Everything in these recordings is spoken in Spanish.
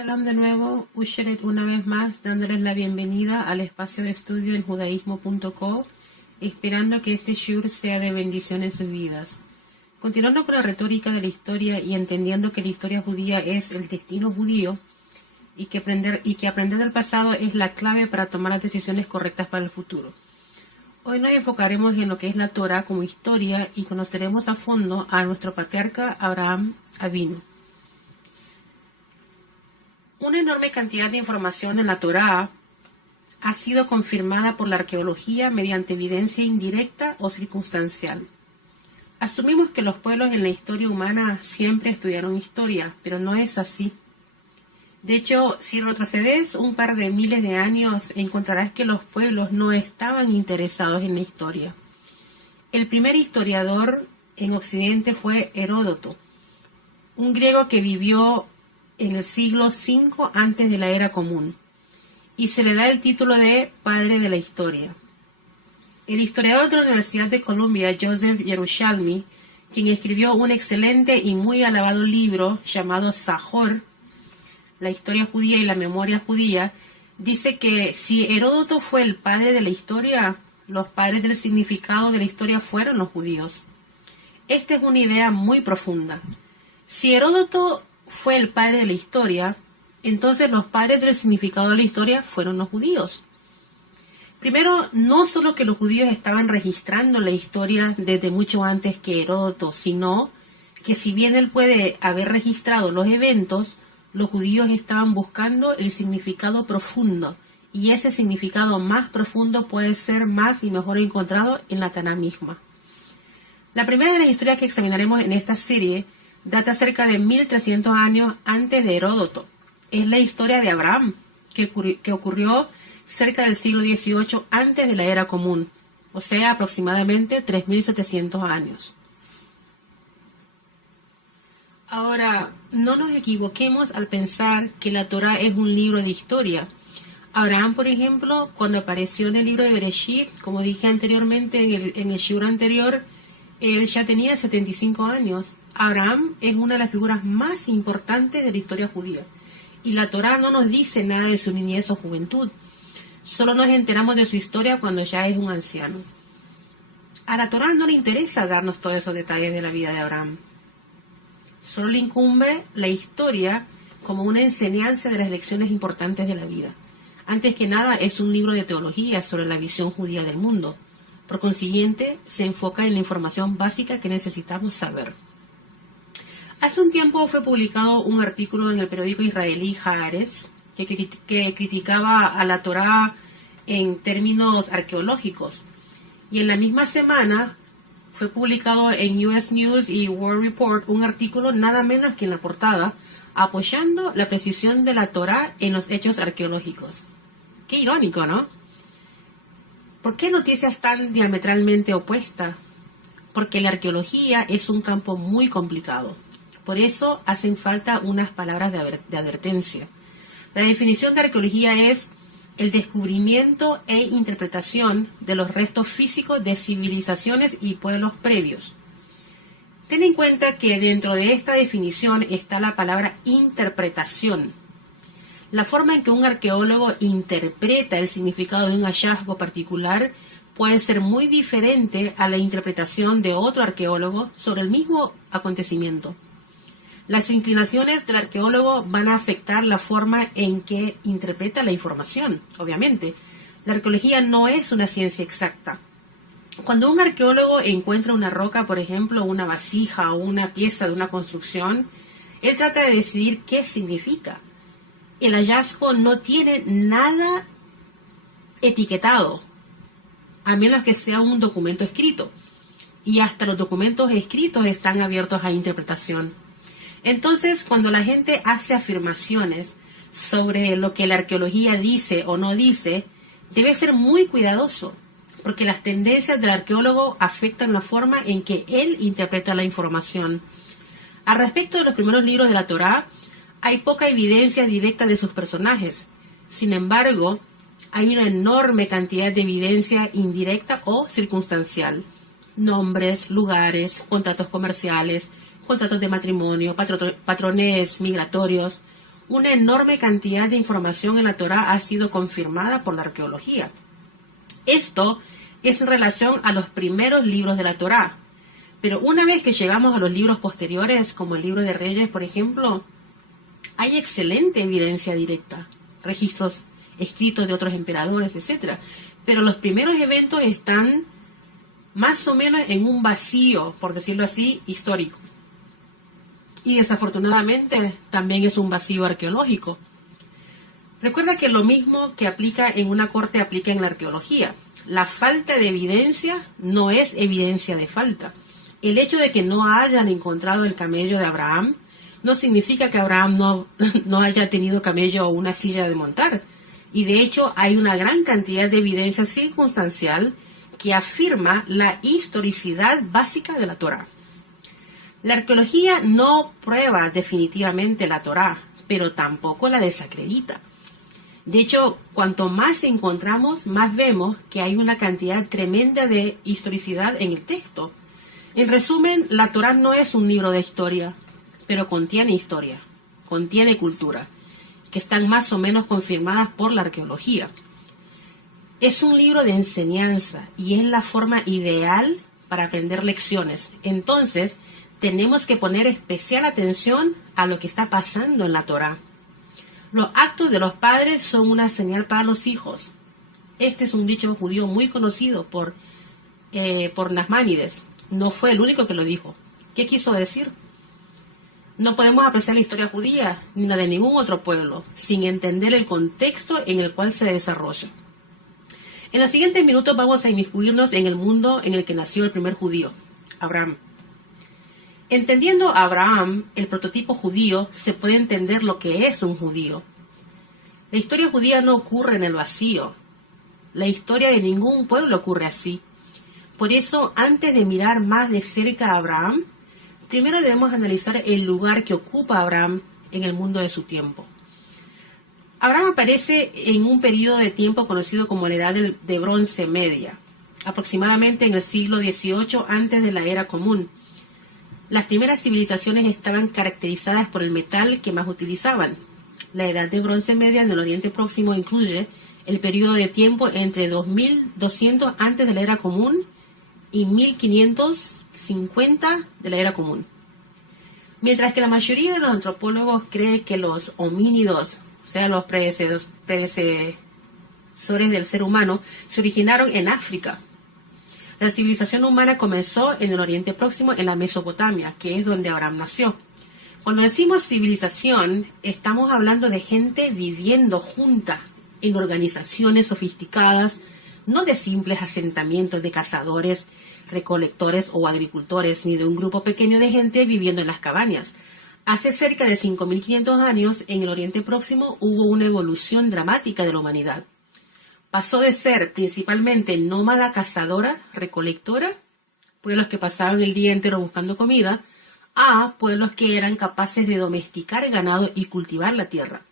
Shalom de nuevo, Usheret una vez más, dándoles la bienvenida al espacio de estudio en judaísmo.co, esperando que este shur sea de bendición en sus vidas. Continuando con la retórica de la historia y entendiendo que la historia judía es el destino judío y que aprender del pasado es la clave para tomar las decisiones correctas para el futuro. Hoy nos enfocaremos en lo que es la Torah como historia y conoceremos a fondo a nuestro patriarca Abraham Avinu. Una enorme cantidad de información en la Torá ha sido confirmada por la arqueología mediante evidencia indirecta o circunstancial. Asumimos que los pueblos en la historia humana siempre estudiaron historia, pero no es así. De hecho, si retrocedes un par de miles de años, encontrarás que los pueblos no estaban interesados en la historia. El primer historiador en Occidente fue Heródoto, un griego que vivió en el siglo V antes de la era común, y se le da el título de padre de la historia. El historiador de la Universidad de Columbia, Joseph Yerushalmi, quien escribió un excelente y muy alabado libro llamado Zahor, la historia judía y la memoria judía, dice que si Heródoto fue el padre de la historia, los padres del significado de la historia fueron los judíos. Esta es una idea muy profunda. Si Heródoto fue el padre de la historia, entonces los padres del significado de la historia fueron los judíos. Primero, no solo que los judíos estaban registrando la historia desde mucho antes que Heródoto, sino que si bien él puede haber registrado los eventos, los judíos estaban buscando el significado profundo, y ese significado más profundo puede ser más y mejor encontrado en la Taná misma. La primera de las historias que examinaremos en esta serie data cerca de 1300 años antes de Heródoto. Es la historia de Abraham, que ocurrió cerca del siglo XVIII antes de la era común, o sea, aproximadamente 3700 años. Ahora, no nos equivoquemos al pensar que la Torá es un libro de historia. Abraham, por ejemplo, cuando apareció en el libro de Bereshit, como dije anteriormente en el shur anterior, él ya tenía 75 años. Abraham es una de las figuras más importantes de la historia judía. Y la Torá no nos dice nada de su niñez o juventud. Solo nos enteramos de su historia cuando ya es un anciano. A la Torá no le interesa darnos todos esos detalles de la vida de Abraham. Solo le incumbe la historia como una enseñanza de las lecciones importantes de la vida. Antes que nada, es un libro de teología sobre la visión judía del mundo. Por consiguiente, se enfoca en la información básica que necesitamos saber. Hace un tiempo fue publicado un artículo en el periódico israelí Haaretz que criticaba a la Torá en términos arqueológicos. Y en la misma semana fue publicado en US News y World Report un artículo nada menos que en la portada, apoyando la precisión de la Torá en los hechos arqueológicos. Qué irónico, ¿no? ¿Por qué noticias tan diametralmente opuestas? Porque la arqueología es un campo muy complicado. Por eso hacen falta unas palabras de advertencia. La definición de arqueología es el descubrimiento e interpretación de los restos físicos de civilizaciones y pueblos previos. Ten en cuenta que dentro de esta definición está la palabra interpretación. La forma en que un arqueólogo interpreta el significado de un hallazgo particular puede ser muy diferente a la interpretación de otro arqueólogo sobre el mismo acontecimiento. Las inclinaciones del arqueólogo van a afectar la forma en que interpreta la información, obviamente. La arqueología no es una ciencia exacta. Cuando un arqueólogo encuentra una roca, por ejemplo, una vasija o una pieza de una construcción, él trata de decidir qué significa. El hallazgo no tiene nada etiquetado, a menos que sea un documento escrito. Y hasta los documentos escritos están abiertos a interpretación. Entonces, cuando la gente hace afirmaciones sobre lo que la arqueología dice o no dice, debe ser muy cuidadoso, porque las tendencias del arqueólogo afectan la forma en que él interpreta la información. Al respecto de los primeros libros de la Torá, hay poca evidencia directa de sus personajes. Sin embargo, hay una enorme cantidad de evidencia indirecta o circunstancial. Nombres, lugares, contratos comerciales, contratos de matrimonio, patrones migratorios. una enorme cantidad de información en la Torá ha sido confirmada por la arqueología. Esto es en relación a los primeros libros de la Torá. Pero una vez que llegamos a los libros posteriores, como el libro de Reyes, por ejemplo, hay excelente evidencia directa, registros escritos de otros emperadores, etc. Pero los primeros eventos están más o menos en un vacío, por decirlo así, histórico. Y desafortunadamente también es un vacío arqueológico. Recuerda que lo mismo que aplica en una corte aplica en la arqueología. La falta de evidencia no es evidencia de falta. El hecho de que no hayan encontrado el camello de Abraham no significa que Abraham no haya tenido camello o una silla de montar. Y de hecho hay una gran cantidad de evidencia circunstancial que afirma la historicidad básica de la Torá. La arqueología no prueba definitivamente la Torá, pero tampoco la desacredita. De hecho, cuanto más encontramos, más vemos que hay una cantidad tremenda de historicidad en el texto. En resumen, la Torá no es un libro de historia, pero contiene historia, contiene cultura, que están más o menos confirmadas por la arqueología. Es un libro de enseñanza y es la forma ideal para aprender lecciones. Entonces, tenemos que poner especial atención a lo que está pasando en la Torá. Los actos de los padres son una señal para los hijos. Este es un dicho judío muy conocido por Nachmanides. No fue el único que lo dijo. ¿Qué quiso decir? No podemos apreciar la historia judía ni la de ningún otro pueblo sin entender el contexto en el cual se desarrolla. En los siguientes minutos vamos a inmiscuirnos en el mundo en el que nació el primer judío, Abraham. Entendiendo a Abraham, el prototipo judío, se puede entender lo que es un judío. La historia judía no ocurre en el vacío. La historia de ningún pueblo ocurre así. Por eso, antes de mirar más de cerca a Abraham, primero debemos analizar el lugar que ocupa Abraham en el mundo de su tiempo. Abraham aparece en un periodo de tiempo conocido como la Edad de Bronce Media, aproximadamente en el siglo XVIII antes de la Era Común. Las primeras civilizaciones estaban caracterizadas por el metal que más utilizaban. La Edad de Bronce Media en el Oriente Próximo incluye el periodo de tiempo entre 2200 antes de la Era Común y 1550 de la Era Común. Mientras que la mayoría de los antropólogos cree que los homínidos, o sea, los predecesores del ser humano, se originaron en África. La civilización humana comenzó en el Oriente Próximo, en la Mesopotamia, que es donde Abraham nació. Cuando decimos civilización, estamos hablando de gente viviendo junta en organizaciones sofisticadas, no de simples asentamientos de cazadores, recolectores o agricultores, ni de un grupo pequeño de gente viviendo en las cabañas. Hace cerca de 5.500 años, en el Oriente Próximo, hubo una evolución dramática de la humanidad. Pasó de ser principalmente nómada cazadora, recolectora, pueblos que pasaban el día entero buscando comida, a pueblos que eran capaces de domesticar el ganado y cultivar la tierra.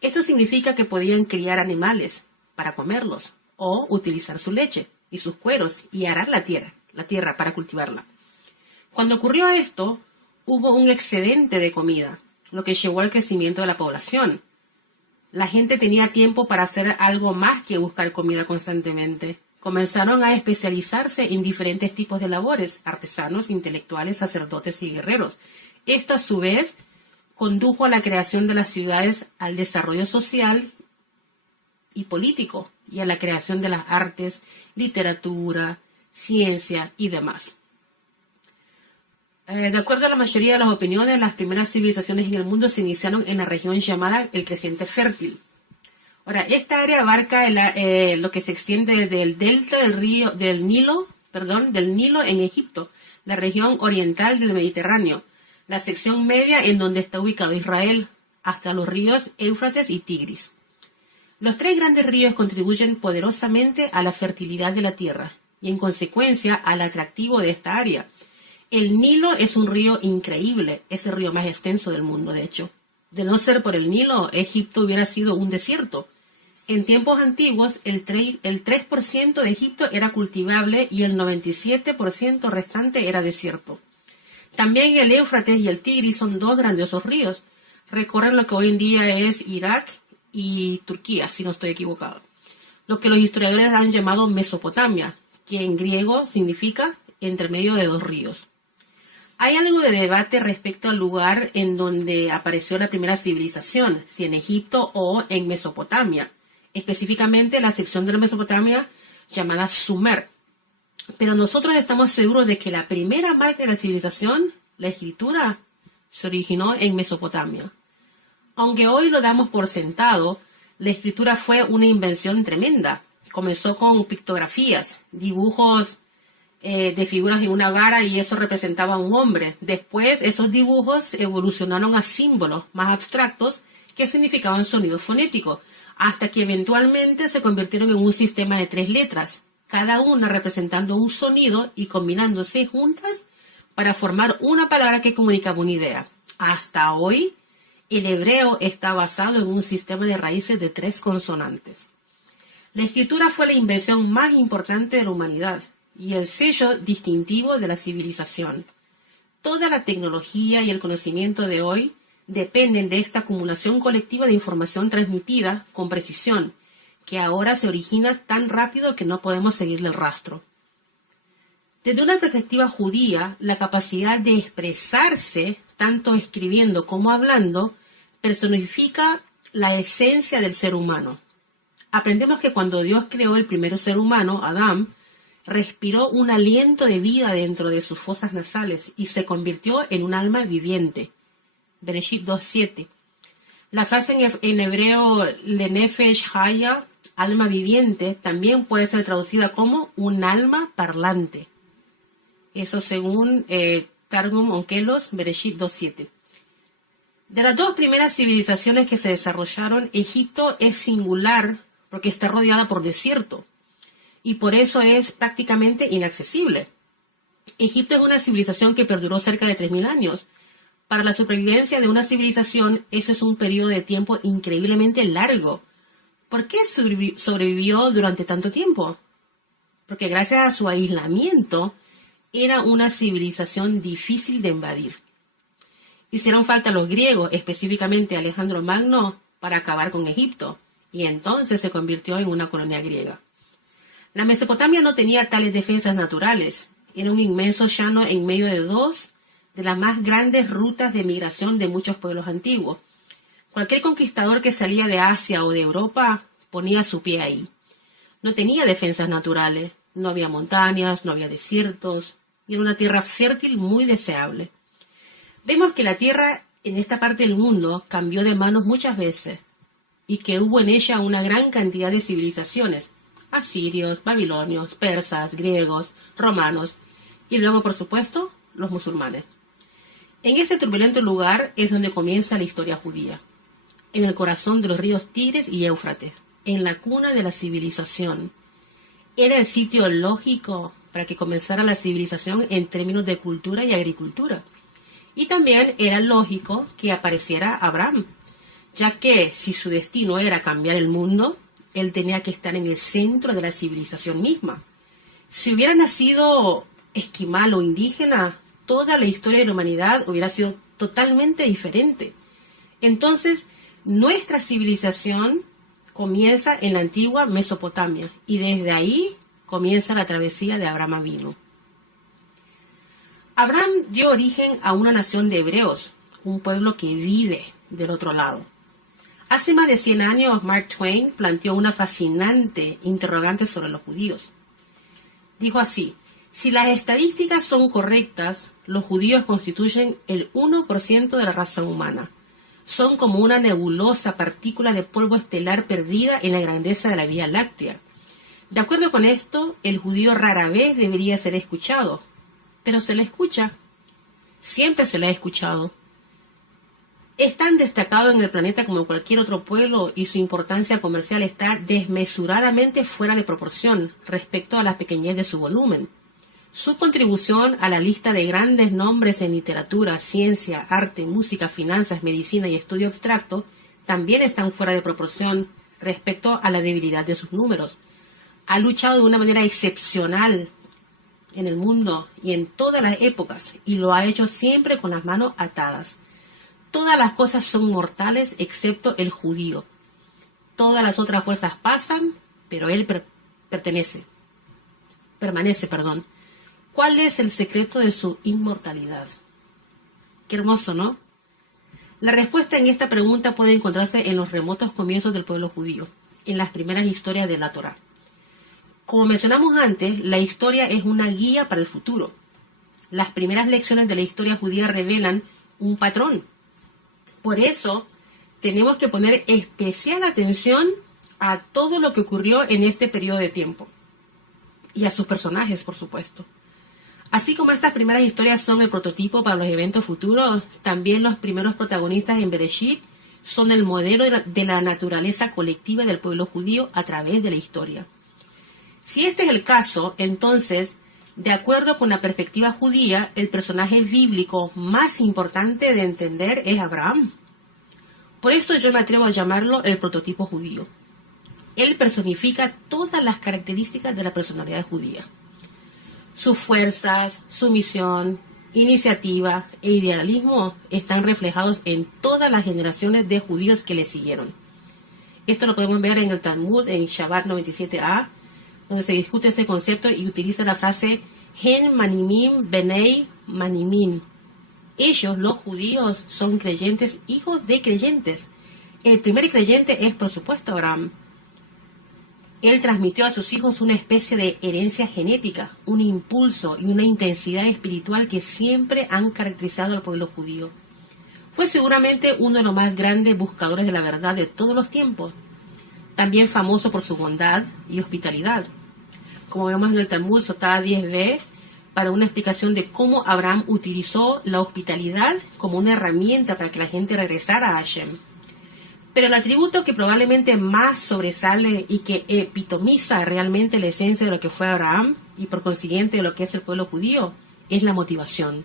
Esto significa que podían criar animales para comerlos, o utilizar su leche y sus cueros y arar la tierra para cultivarla. Cuando ocurrió esto, hubo un excedente de comida, lo que llevó al crecimiento de la población. La gente tenía tiempo para hacer algo más que buscar comida constantemente. Comenzaron a especializarse en diferentes tipos de labores, artesanos, intelectuales, sacerdotes y guerreros. Esto, a su vez, condujo a la creación de las ciudades, al desarrollo social y político, y a la creación de las artes, literatura, ciencia y demás. De acuerdo a la mayoría de las opiniones, las primeras civilizaciones en el mundo se iniciaron en la región llamada el Creciente Fértil. Ahora, esta área abarca lo que se extiende del delta del Nilo en Egipto, la región oriental del Mediterráneo, la sección media en donde está ubicado Israel, hasta los ríos Éufrates y Tigris. Los tres grandes ríos contribuyen poderosamente a la fertilidad de la tierra y, en consecuencia, al atractivo de esta área. El Nilo es un río increíble, es el río más extenso del mundo, de hecho. De no ser por el Nilo, Egipto hubiera sido un desierto. En tiempos antiguos, el 3% de Egipto era cultivable y el 97% restante era desierto. También el Éufrates y el Tigris son dos grandiosos ríos, recorren lo que hoy en día es Irak y Turquía, si no estoy equivocado. Lo que los historiadores han llamado Mesopotamia, que en griego significa entre medio de dos ríos. Hay algo de debate respecto al lugar en donde apareció la primera civilización, si en Egipto o en Mesopotamia, específicamente la sección de la Mesopotamia llamada Sumer. Pero nosotros estamos seguros de que la primera marca de la civilización, la escritura, se originó en Mesopotamia. Aunque hoy lo damos por sentado, la escritura fue una invención tremenda. Comenzó con pictografías, dibujos de figuras de una vara y eso representaba a un hombre. Después esos dibujos evolucionaron a símbolos más abstractos que significaban sonido fonético, hasta que eventualmente se convirtieron en un sistema de 3 letras, cada una representando un sonido y combinándose juntas para formar una palabra que comunicaba una idea. Hasta hoy, el hebreo está basado en un sistema de raíces de 3 consonantes. La escritura fue la invención más importante de la humanidad y el sello distintivo de la civilización. Toda la tecnología y el conocimiento de hoy dependen de esta acumulación colectiva de información transmitida con precisión, que ahora se origina tan rápido que no podemos seguirle el rastro. Desde una perspectiva judía, la capacidad de expresarse, tanto escribiendo como hablando, personifica la esencia del ser humano. Aprendemos que cuando Dios creó el primer ser humano, Adán, respiró un aliento de vida dentro de sus fosas nasales y se convirtió en un alma viviente. Bereshit 2:7. La frase en hebreo lenefesh haya, alma viviente, también puede ser traducida como un alma parlante. Eso según Targum Onkelos, Bereshit 2:7. De las 2 primeras civilizaciones que se desarrollaron, Egipto es singular porque está rodeada por desierto y por eso es prácticamente inaccesible. Egipto es una civilización que perduró cerca de 3000 años. Para la supervivencia de una civilización, eso es un periodo de tiempo increíblemente largo. ¿Por qué sobrevivió durante tanto tiempo? Porque gracias a su aislamiento, era una civilización difícil de invadir. Hicieron falta los griegos, específicamente Alejandro Magno, para acabar con Egipto, y entonces se convirtió en una colonia griega. La Mesopotamia no tenía tales defensas naturales. Era un inmenso llano en medio de 2 de las más grandes rutas de migración de muchos pueblos antiguos. Cualquier conquistador que salía de Asia o de Europa ponía su pie ahí. No tenía defensas naturales, no había montañas, no había desiertos, y era una tierra fértil muy deseable. Vemos que la tierra en esta parte del mundo cambió de manos muchas veces, y que hubo en ella una gran cantidad de civilizaciones, asirios, babilonios, persas, griegos, romanos, y luego, por supuesto, los musulmanes. En este turbulento lugar es donde comienza la historia judía, en el corazón de los ríos Tigres y Éufrates, en la cuna de la civilización. Era el sitio lógico para que comenzara la civilización en términos de cultura y agricultura. Y también era lógico que apareciera Abraham, ya que si su destino era cambiar el mundo, él tenía que estar en el centro de la civilización misma. Si hubiera nacido esquimal o indígena, toda la historia de la humanidad hubiera sido totalmente diferente. Entonces, nuestra civilización comienza en la antigua Mesopotamia y desde ahí comienza la travesía de Abraham Avinu. Abraham dio origen a una nación de hebreos, un pueblo que vive del otro lado. Hace más de 100 años, Mark Twain planteó una fascinante interrogante sobre los judíos. Dijo así: si las estadísticas son correctas, los judíos constituyen el 1% de la raza humana. Son como una nebulosa partícula de polvo estelar perdida en la grandeza de la Vía Láctea. De acuerdo con esto, el judío rara vez debería ser escuchado, pero se le escucha. Siempre se le ha escuchado. Es tan destacado en el planeta como en cualquier otro pueblo y su importancia comercial está desmesuradamente fuera de proporción respecto a la pequeñez de su volumen. Su contribución a la lista de grandes nombres en literatura, ciencia, arte, música, finanzas, medicina y estudio abstracto también están fuera de proporción respecto a la debilidad de sus números. Ha luchado de una manera excepcional en el mundo y en todas las épocas y lo ha hecho siempre con las manos atadas. Todas las cosas son mortales excepto el judío. Todas las otras fuerzas pasan, pero él permanece. ¿Cuál es el secreto de su inmortalidad? Qué hermoso, ¿no? La respuesta en esta pregunta puede encontrarse en los remotos comienzos del pueblo judío, en las primeras historias de la Torá. Como mencionamos antes, la historia es una guía para el futuro. Las primeras lecciones de la historia judía revelan un patrón. Por eso, tenemos que poner especial atención a todo lo que ocurrió en este periodo de tiempo. Y a sus personajes, por supuesto. Así como estas primeras historias son el prototipo para los eventos futuros, también los primeros protagonistas en Bereshit son el modelo de la naturaleza colectiva del pueblo judío a través de la historia. Si este es el caso, entonces, de acuerdo con la perspectiva judía, el personaje bíblico más importante de entender es Abraham. Por esto yo me atrevo a llamarlo el prototipo judío. Él personifica todas las características de la personalidad judía. Sus fuerzas, su misión, iniciativa e idealismo están reflejados en todas las generaciones de judíos que le siguieron. Esto lo podemos ver en el Talmud, en Shabbat 97a, donde se discute este concepto y utiliza la frase Hen manimim benei manimim. Ellos, los judíos, son creyentes, hijos de creyentes. El primer creyente es, por supuesto, Abraham. Él transmitió a sus hijos una especie de herencia genética, un impulso y una intensidad espiritual que siempre han caracterizado al pueblo judío. Fue seguramente uno de los más grandes buscadores de la verdad de todos los tiempos, también famoso por su bondad y hospitalidad. Como vemos en el Talmud Sotá 10b, para una explicación de cómo Abraham utilizó la hospitalidad como una herramienta para que la gente regresara a Hashem. Pero el atributo que probablemente más sobresale y que epitomiza realmente la esencia de lo que fue Abraham y por consiguiente de lo que es el pueblo judío es la motivación.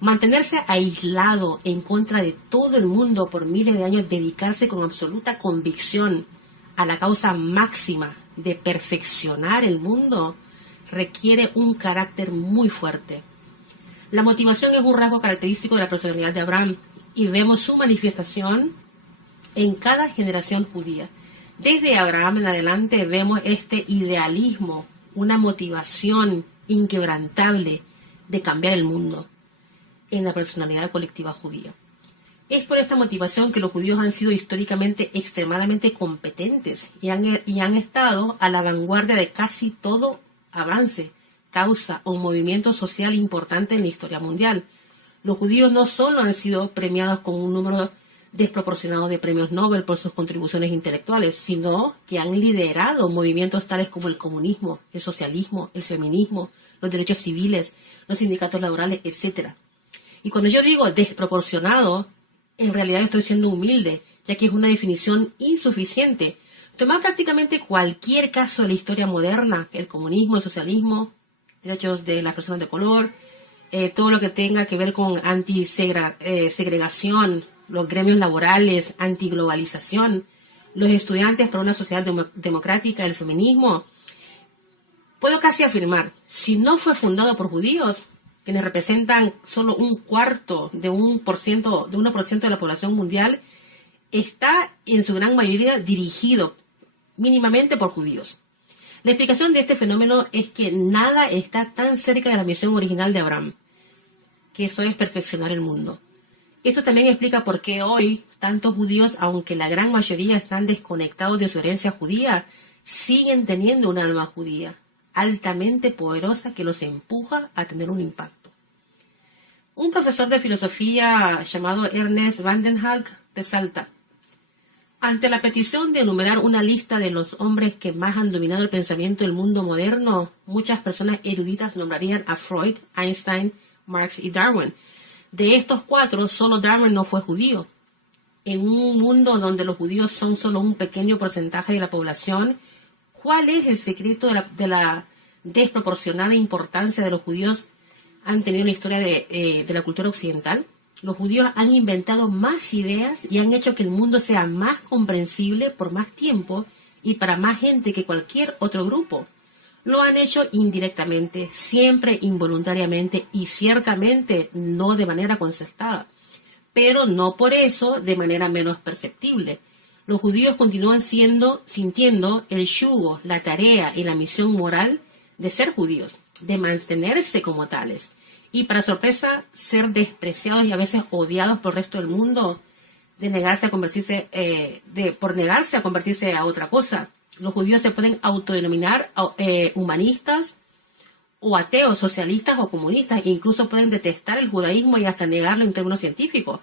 Mantenerse aislado en contra de todo el mundo por miles de años, dedicarse con absoluta convicción a la causa máxima de perfeccionar el mundo, requiere un carácter muy fuerte. La motivación es un rasgo característico de la personalidad de Abraham y vemos su manifestación en cada generación judía. Desde Abraham en adelante vemos este idealismo, una motivación inquebrantable de cambiar el mundo en la personalidad colectiva judía. Es por esta motivación que los judíos han sido históricamente extremadamente competentes y han estado a la vanguardia de casi todo avance, causa o movimiento social importante en la historia mundial. Los judíos no solo han sido premiados con un número desproporcionado de premios Nobel por sus contribuciones intelectuales, sino que han liderado movimientos tales como el comunismo, el socialismo, el feminismo, los derechos civiles, los sindicatos laborales, etc. Y cuando yo digo desproporcionado, en realidad estoy siendo humilde, ya que es una definición insuficiente. Tomar prácticamente cualquier caso de la historia moderna, el comunismo, el socialismo, derechos de las personas de color, todo lo que tenga que ver con antisegregación, los gremios laborales, antiglobalización, los estudiantes para una sociedad democrática, el feminismo. Puedo casi afirmar, si no fue fundado por judíos, quienes representan solo un cuarto de 1% de la población mundial, está en su gran mayoría dirigido mínimamente por judíos. La explicación de este fenómeno es que nada está tan cerca de la misión original de Abraham, que eso es perfeccionar el mundo. Esto también explica por qué hoy tantos judíos, aunque la gran mayoría están desconectados de su herencia judía, siguen teniendo un alma judía altamente poderosa que los empuja a tener un impacto. Un profesor de filosofía llamado Ernest Vandenhag resalta: ante la petición de enumerar una lista de los hombres que más han dominado el pensamiento del mundo moderno, muchas personas eruditas nombrarían a Freud, Einstein, Marx y Darwin. De estos cuatro, solo Darwin no fue judío. En un mundo donde los judíos son solo un pequeño porcentaje de la población, ¿cuál es el secreto de la desproporcionada importancia de los judíos han tenido en la historia de la cultura occidental? Los judíos han inventado más ideas y han hecho que el mundo sea más comprensible por más tiempo y para más gente que cualquier otro grupo. Lo han hecho indirectamente, siempre involuntariamente y ciertamente no de manera concertada. pero no por eso de manera menos perceptible. Los judíos continúan sintiendo el yugo, la tarea y la misión moral de ser judíos, de mantenerse como tales. Y para sorpresa, ser despreciados y a veces odiados por el resto del mundo, por negarse a convertirse a otra cosa. Los judíos se pueden autodenominar humanistas o ateos, socialistas o comunistas, e incluso pueden detestar el judaísmo y hasta negarlo en términos científicos,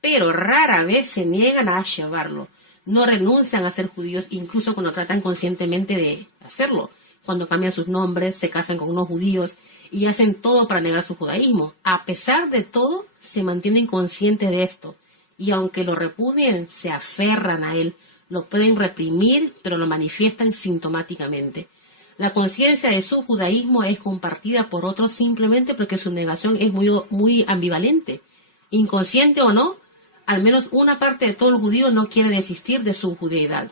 pero rara vez se niegan a llevarlo. No renuncian a ser judíos, incluso cuando tratan conscientemente de hacerlo. Cuando cambian sus nombres, se casan con unos judíos y hacen todo para negar su judaísmo. A pesar de todo, se mantienen conscientes de esto. Y aunque lo repudien, se aferran a él. Lo pueden reprimir, pero lo manifiestan sintomáticamente. La conciencia de su judaísmo es compartida por otros simplemente porque su negación es muy ambivalente. Inconsciente o no, al menos una parte de todo el judío no quiere desistir de su judeidad.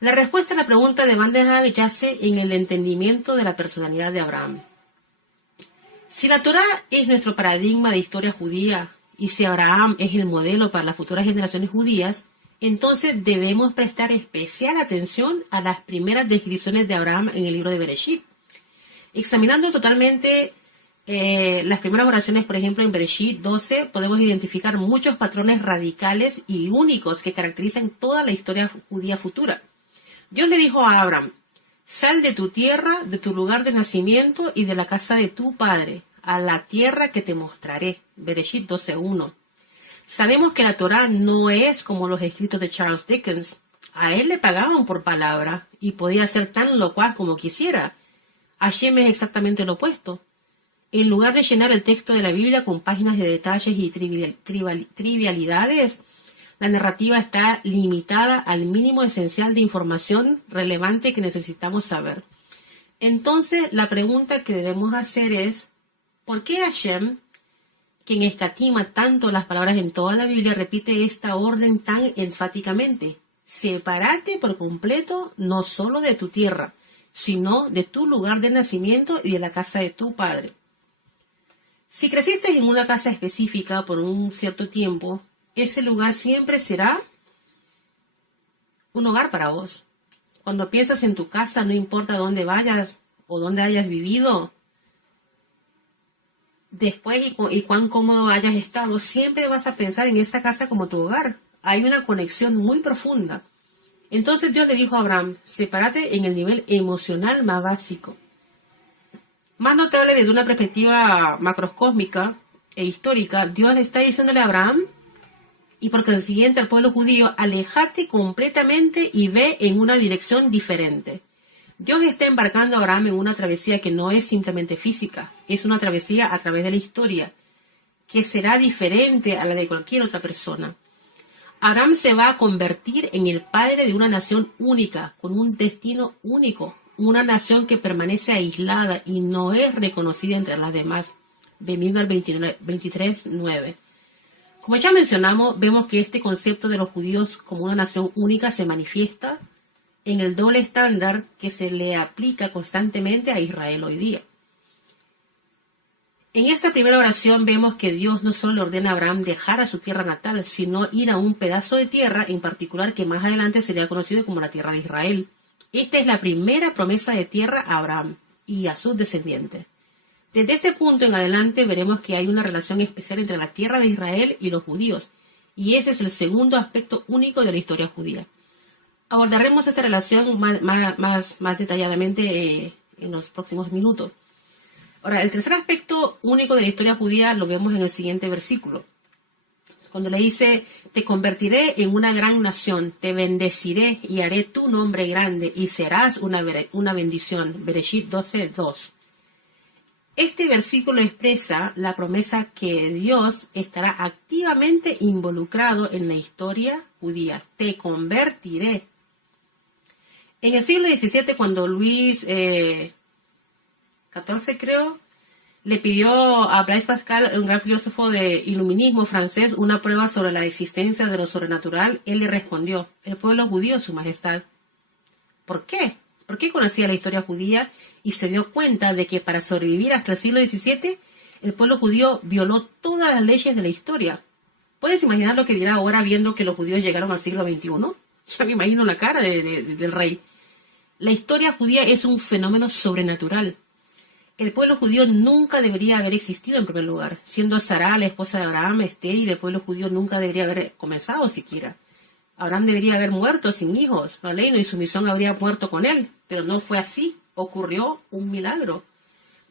La respuesta a la pregunta de Van der Haag yace en el entendimiento de la personalidad de Abraham. Si la Torá es nuestro paradigma de historia judía y si Abraham es el modelo para las futuras generaciones judías, entonces debemos prestar especial atención a las primeras descripciones de Abraham en el libro de Bereshit. Examinando totalmente las primeras oraciones, por ejemplo, en Bereshit 12, podemos identificar muchos patrones radicales y únicos que caracterizan toda la historia judía futura. Dios le dijo a Abraham: sal de tu tierra, de tu lugar de nacimiento y de la casa de tu padre, a la tierra que te mostraré. Bereshit 12:1. Sabemos que la Torá no es como los escritos de Charles Dickens. A él le pagaban por palabra y podía ser tan locuaz como quisiera. Hashem es exactamente lo opuesto. En lugar de llenar el texto de la Biblia con páginas de detalles y trivialidades, la narrativa está limitada al mínimo esencial de información relevante que necesitamos saber. Entonces, la pregunta que debemos hacer es: ¿por qué Hashem, quien escatima tanto las palabras en toda la Biblia, repite esta orden tan enfáticamente? Sepárate por completo, no solo de tu tierra, sino de tu lugar de nacimiento y de la casa de tu padre. Si creciste en una casa específica por un cierto tiempo, ese lugar siempre será un hogar para vos. Cuando piensas en tu casa, no importa dónde vayas o dónde hayas vivido, después y cuán cómodo hayas estado, siempre vas a pensar en esa casa como tu hogar. Hay una conexión muy profunda. Entonces Dios le dijo a Abraham: sepárate en el nivel emocional más básico. Más notable desde una perspectiva macroscósmica e histórica, Dios le está diciéndole a Abraham y por consiguiente al pueblo judío: aléjate completamente y ve en una dirección diferente. Dios está embarcando a Abraham en una travesía que no es simplemente física, es una travesía a través de la historia, que será diferente a la de cualquier otra persona. Abraham se va a convertir en el padre de una nación única, con un destino único, una nación que permanece aislada y no es reconocida entre las demás. Venido al 23:9. Como ya mencionamos, vemos que este concepto de los judíos como una nación única se manifiesta en el doble estándar que se le aplica constantemente a Israel hoy día. En esta primera oración vemos que Dios no solo le ordena a Abraham dejar a su tierra natal, sino ir a un pedazo de tierra en particular que más adelante sería conocido como la tierra de Israel. Esta es la primera promesa de tierra a Abraham y a sus descendientes. Desde este punto en adelante veremos que hay una relación especial entre la tierra de Israel y los judíos, y ese es el segundo aspecto único de la historia judía. Abordaremos esta relación más detalladamente en los próximos minutos. Ahora, el tercer aspecto único de la historia judía lo vemos en el siguiente versículo. Cuando le dice: te convertiré en una gran nación, te bendeciré y haré tu nombre grande y serás una bendición. Bereshit 12:2. Este versículo expresa la promesa que Dios estará activamente involucrado en la historia judía. Te convertiré. En el siglo XVII, cuando Luis XIV, creo, le pidió a Blaise Pascal, un gran filósofo de iluminismo francés, una prueba sobre la existencia de lo sobrenatural, él le respondió: el pueblo judío, su majestad. ¿Por qué? ¿Por qué conocía la historia judía y se dio cuenta de que para sobrevivir hasta el siglo XVII, el pueblo judío violó todas las leyes de la historia? ¿Puedes imaginar lo que dirá ahora viendo que los judíos llegaron al siglo XXI? Ya me imagino la cara del rey. La historia judía es un fenómeno sobrenatural. El pueblo judío nunca debería haber existido en primer lugar. Siendo Sará la esposa de Abraham estéril, el pueblo judío nunca debería haber comenzado siquiera. Abraham debería haber muerto sin hijos, ¿vale? Y su misión habría muerto con él, pero no fue así. Ocurrió un milagro.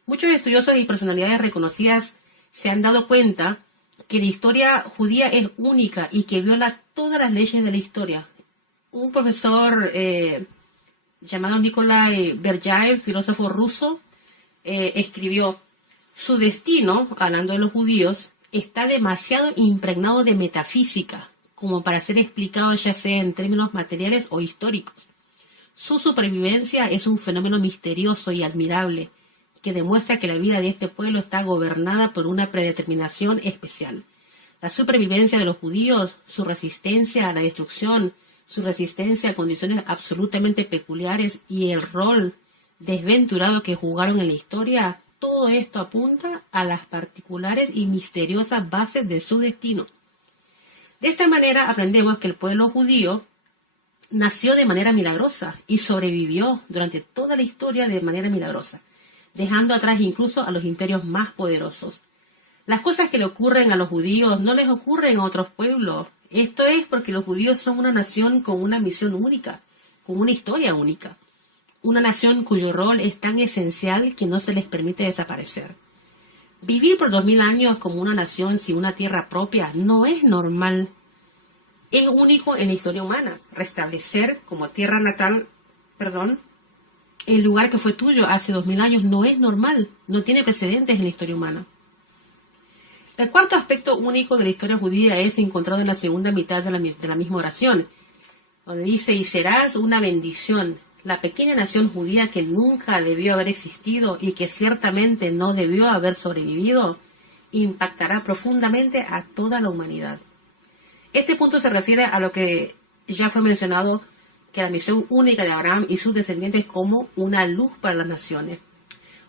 Muchos estudiosos y personalidades reconocidas se han dado cuenta que la historia judía es única y que viola todas las leyes de la historia. Un profesor llamado Nikolai Berjaev, filósofo ruso, escribió: su destino, hablando de los judíos, está demasiado impregnado de metafísica como para ser explicado ya sea en términos materiales o históricos. Su supervivencia es un fenómeno misterioso y admirable que demuestra que la vida de este pueblo está gobernada por una predeterminación especial. La supervivencia de los judíos, su resistencia a la destrucción, su resistencia a condiciones absolutamente peculiares y el rol desventurado que jugaron en la historia, todo esto apunta a las particulares y misteriosas bases de su destino. De esta manera aprendemos que el pueblo judío nació de manera milagrosa y sobrevivió durante toda la historia de manera milagrosa, dejando atrás incluso a los imperios más poderosos. Las cosas que le ocurren a los judíos no les ocurren a otros pueblos. Esto es porque los judíos son una nación con una misión única, con una historia única. Una nación cuyo rol es tan esencial que no se les permite desaparecer. Vivir por 2000 años como una nación sin una tierra propia no es normal. Es único en la historia humana. Restablecer como tierra natal, el lugar que fue tuyo hace 2000 años no es normal. No tiene precedentes en la historia humana. El cuarto aspecto único de la historia judía es encontrado en la segunda mitad de la misma oración, donde dice: y serás una bendición. La pequeña nación judía que nunca debió haber existido y que ciertamente no debió haber sobrevivido, impactará profundamente a toda la humanidad. Este punto se refiere a lo que ya fue mencionado, que la misión única de Abraham y sus descendientes como una luz para las naciones.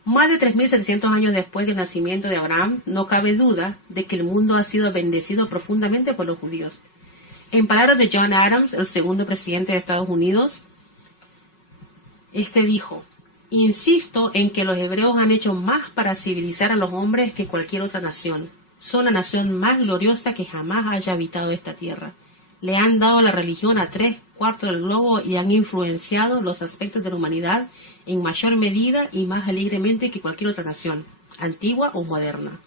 Más de 3.700 años después del nacimiento de Abraham, no cabe duda de que el mundo ha sido bendecido profundamente por los judíos. En palabras de John Adams, el segundo presidente de Estados Unidos, dijo: insisto en que los hebreos han hecho más para civilizar a los hombres que cualquier otra nación. Son la nación más gloriosa que jamás haya habitado esta tierra. Le han dado la religión a 3/4 del globo y han influenciado los aspectos de la humanidad en mayor medida y más alegremente que cualquier otra nación, antigua o moderna.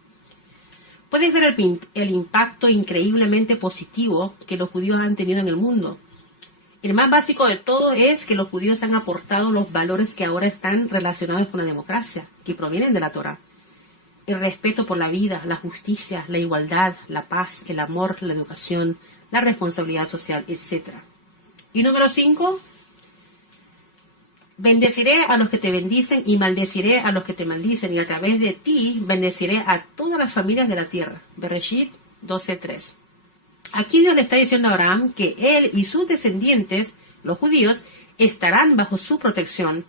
Puedes ver el impacto increíblemente positivo que los judíos han tenido en el mundo. El más básico de todo es que los judíos han aportado los valores que ahora están relacionados con la democracia, que provienen de la Torá. El respeto por la vida, la justicia, la igualdad, la paz, el amor, la educación, la responsabilidad social, etc. Y número 5, bendeciré a los que te bendicen y maldeciré a los que te maldicen, y a través de ti bendeciré a todas las familias de la tierra. Bereshit 12:3. Aquí Dios le está diciendo a Abraham que él y sus descendientes, los judíos, estarán bajo su protección.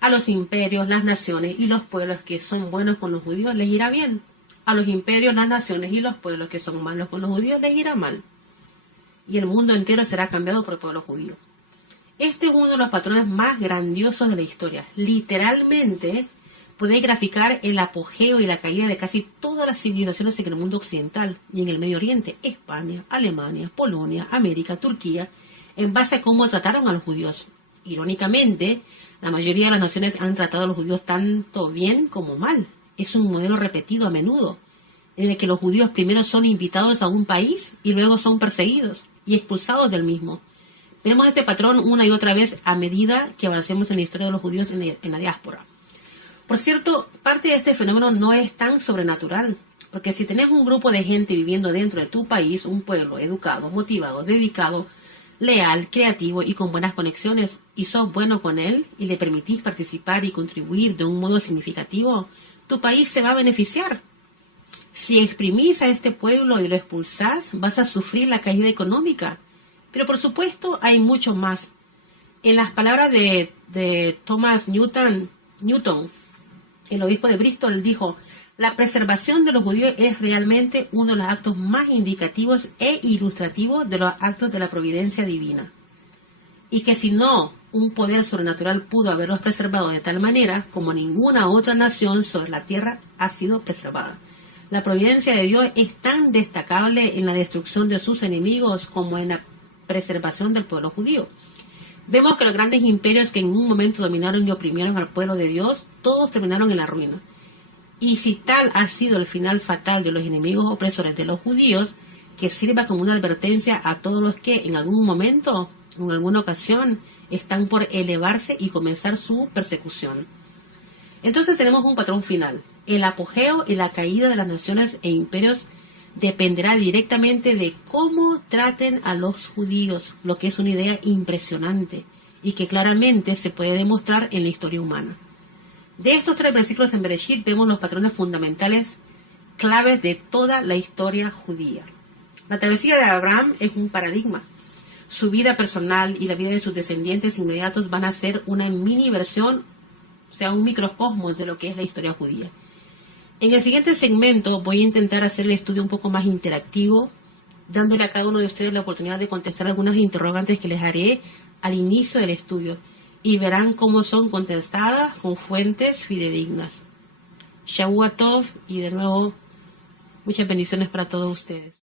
A los imperios, las naciones y los pueblos que son buenos con los judíos les irá bien. A los imperios, las naciones y los pueblos que son malos con los judíos les irá mal. Y el mundo entero será cambiado por el pueblo judío. Este es uno de los patrones más grandiosos de la historia. Literalmente, puede graficar el apogeo y la caída de casi todas las civilizaciones en el mundo occidental y en el Medio Oriente: España, Alemania, Polonia, América, Turquía, en base a cómo trataron a los judíos. Irónicamente, la mayoría de las naciones han tratado a los judíos tanto bien como mal. Es un modelo repetido a menudo, en el que los judíos primero son invitados a un país y luego son perseguidos y expulsados del mismo. Vemos este patrón una y otra vez a medida que avancemos en la historia de los judíos en la diáspora. Por cierto, parte de este fenómeno no es tan sobrenatural, porque si tenés un grupo de gente viviendo dentro de tu país, un pueblo educado, motivado, dedicado, leal, creativo y con buenas conexiones, y sos bueno con él y le permitís participar y contribuir de un modo significativo, tu país se va a beneficiar. Si exprimís a este pueblo y lo expulsás, vas a sufrir la caída económica. Pero por supuesto hay mucho más. En las palabras de Thomas Newton, el obispo de Bristol, dijo: La preservación de los judíos es realmente uno de los actos más indicativos e ilustrativos de los actos de la providencia divina. Y que si no, un poder sobrenatural pudo haberlos preservado de tal manera como ninguna otra nación sobre la tierra ha sido preservada. La providencia de Dios es tan destacable en la destrucción de sus enemigos como en la preservación del pueblo judío. Vemos que los grandes imperios que en un momento dominaron y oprimieron al pueblo de Dios, todos terminaron en la ruina. Y si tal ha sido el final fatal de los enemigos opresores de los judíos, que sirva como una advertencia a todos los que en algún momento, en alguna ocasión, están por elevarse y comenzar su persecución. Entonces tenemos un patrón final. El apogeo y la caída de las naciones e imperios dependerá directamente de cómo traten a los judíos, lo que es una idea impresionante y que claramente se puede demostrar en la historia humana. De estos 3 versículos en Bereshit vemos los patrones fundamentales claves de toda la historia judía. La travesía de Abraham es un paradigma. Su vida personal y la vida de sus descendientes inmediatos van a ser una mini versión, o sea, un microcosmos de lo que es la historia judía. En el siguiente segmento voy a intentar hacer el estudio un poco más interactivo, dándole a cada uno de ustedes la oportunidad de contestar algunas interrogantes que les haré al inicio del estudio. Y verán cómo son contestadas con fuentes fidedignas. Shavua Tov, y de nuevo, muchas bendiciones para todos ustedes.